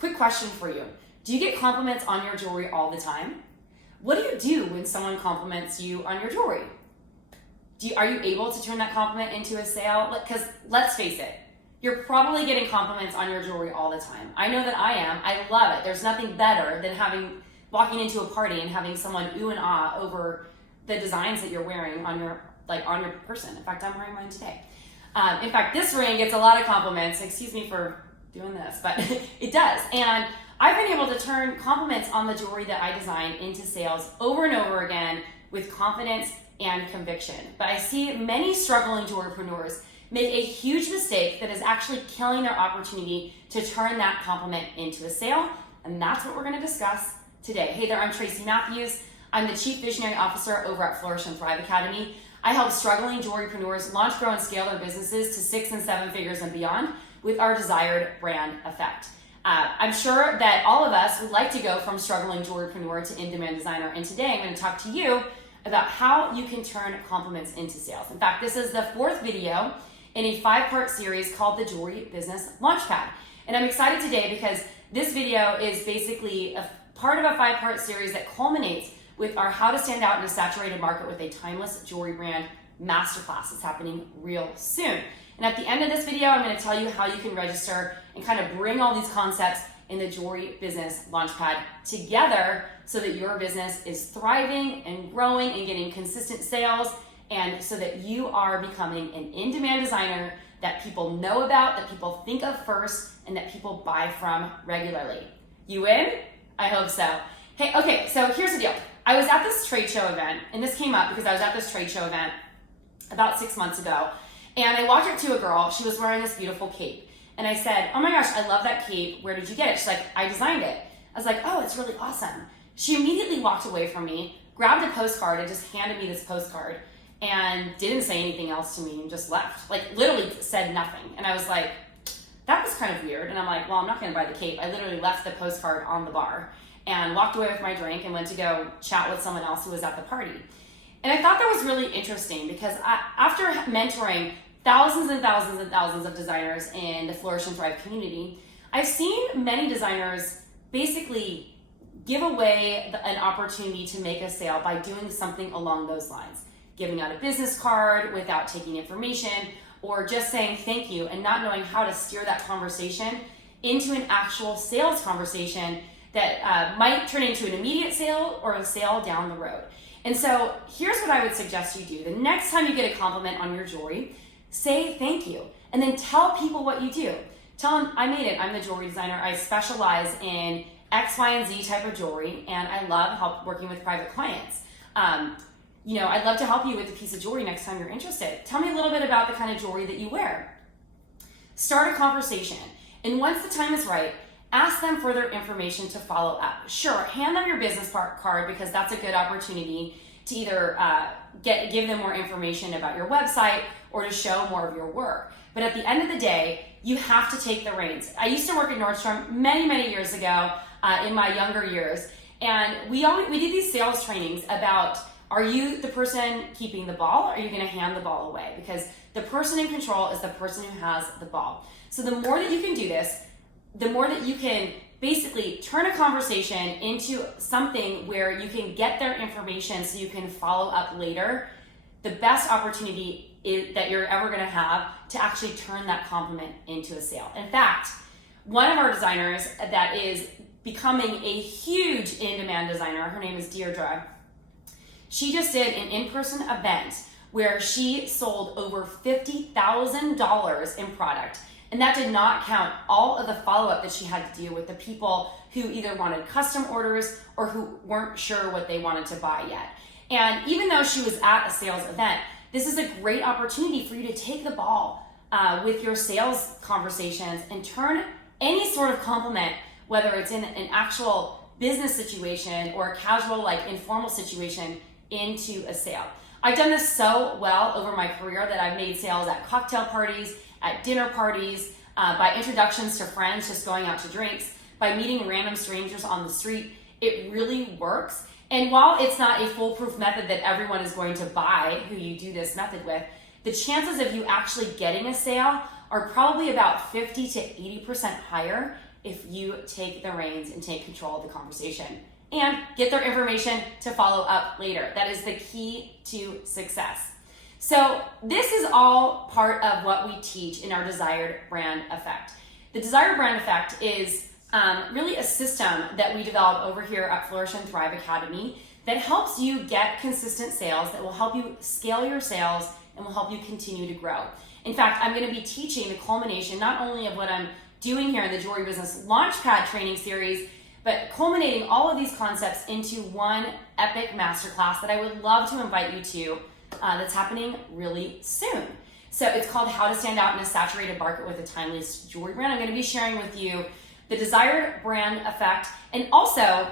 Quick question for you. Do you get compliments on your jewelry all the time? What do you do when someone compliments you on your jewelry? Are you able to turn that compliment into a sale? Because let's face it, you're probably getting compliments on your jewelry all the time. I know that I am. I love it. There's nothing better than walking into a party and having someone ooh and ah over the designs that you're wearing on your person. In fact, I'm wearing mine today. In fact, this ring gets a lot of compliments. Excuse me for doing this, but it does. And I've been able to turn compliments on the jewelry that I design into sales over and over again with confidence and conviction. But I see many struggling jewelrypreneurs make a huge mistake that is actually killing their opportunity to turn that compliment into a sale. And that's what we're going to discuss today. Hey there, I'm Tracy Matthews. I'm the Chief Visionary Officer over at Flourish and Thrive Academy. I help struggling jewelrypreneurs launch, grow, and scale their businesses to 6 and 7 figures and beyond with our desired brand effect. I'm sure that all of us would like to go from struggling jewelrypreneur to in-demand designer. And today I'm going to talk to you about how you can turn compliments into sales. In fact, this is the 4th video in a 5-part series called the Jewelry Business Launchpad. And I'm excited today because this video is basically a part of a 5-part series that culminates with our How to Stand Out in a Saturated Market with a Timeless Jewelry Brand Masterclass. It's happening real soon. And at the end of this video, I'm going to tell you how you can register and kind of bring all these concepts in the Jewelry Business Launchpad together so that your business is thriving and growing and getting consistent sales, and so that you are becoming an in-demand designer that people know about, that people think of first, and that people buy from regularly. You in? I hope so. Hey, okay, so here's the deal. I was at this trade show event, and this came up because I was at this trade show event about 6 months ago, and I walked up to a girl. She was wearing this beautiful cape. And I said, oh my gosh, I love that cape. Where did you get it? She's like, I designed it. I was like, oh, it's really awesome. She immediately walked away from me, grabbed a postcard and just handed me this postcard and didn't say anything else to me and just left. Like literally said nothing. And I was like, that was kind of weird. And I'm like, well, I'm not gonna buy the cape. I literally left the postcard on the bar and walked away with my drink and went to go chat with someone else who was at the party. And I thought that was really interesting because after mentoring thousands and thousands and thousands of designers in the Flourish and Thrive community, I've seen many designers basically give away an opportunity to make a sale by doing something along those lines. Giving out a business card without taking information, or just saying thank you and not knowing how to steer that conversation into an actual sales conversation that might turn into an immediate sale or a sale down the road. And so here's what I would suggest you do. The next time you get a compliment on your jewelry, say thank you, and then tell people what you do. Tell them, I made it, I'm the jewelry designer, I specialize in X, Y, and Z type of jewelry, and I love working with private clients. I'd love to help you with a piece of jewelry next time you're interested. Tell me a little bit about the kind of jewelry that you wear. Start a conversation, and once the time is right, ask them further information to follow up. Sure, hand them your business card because that's a good opportunity to either give them more information about your website or to show more of your work. But at the end of the day, you have to take the reins. I used to work at Nordstrom many, many years ago in my younger years, and we did these sales trainings about, are you the person keeping the ball, or are you going to hand the ball away? Because the person in control is the person who has the ball. So the more that you can do this, the more that you can basically turn a conversation into something where you can get their information so you can follow up later, the best opportunity that you're ever going to have to actually turn that compliment into a sale. In fact, one of our designers that is becoming a huge in-demand designer, her name is Deirdre, she just did an in-person event where she sold over $50,000 in product. And that did not count all of the follow-up that she had to deal with the people who either wanted custom orders or who weren't sure what they wanted to buy yet. And even though she was at a sales event, this is a great opportunity for you to take the ball with your sales conversations and turn any sort of compliment, whether it's in an actual business situation or a casual, informal situation, into a sale. I've done this so well over my career that I've made sales at cocktail parties, at dinner parties, by introductions to friends just going out to drinks, by meeting random strangers on the street. It really works. And while it's not a foolproof method that everyone is going to buy who you do this method with, the chances of you actually getting a sale are probably about 50 to 80% higher if you take the reins and take control of the conversation and get their information to follow up later. That is the key to success. So this is all part of what we teach in our desired brand effect. The desired brand effect is really a system that we develop over here at Flourish and Thrive Academy that helps you get consistent sales, that will help you scale your sales and will help you continue to grow. In fact, I'm going to be teaching the culmination not only of what I'm doing here in the Jewelry Business Launchpad training series, but culminating all of these concepts into one epic masterclass that I would love to invite you to that's happening really soon. So it's called How to Stand Out in a Saturated Market with a Timeless Jewelry Brand. I'm going to be sharing with you the desired brand effect and also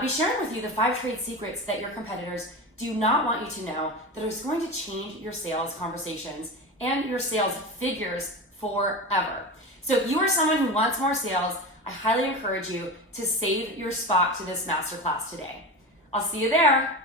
be sharing with you the 5 trade secrets that your competitors do not want you to know that is going to change your sales conversations and your sales figures forever. So if you are someone who wants more sales, I highly encourage you to save your spot to this masterclass today. I'll see you there.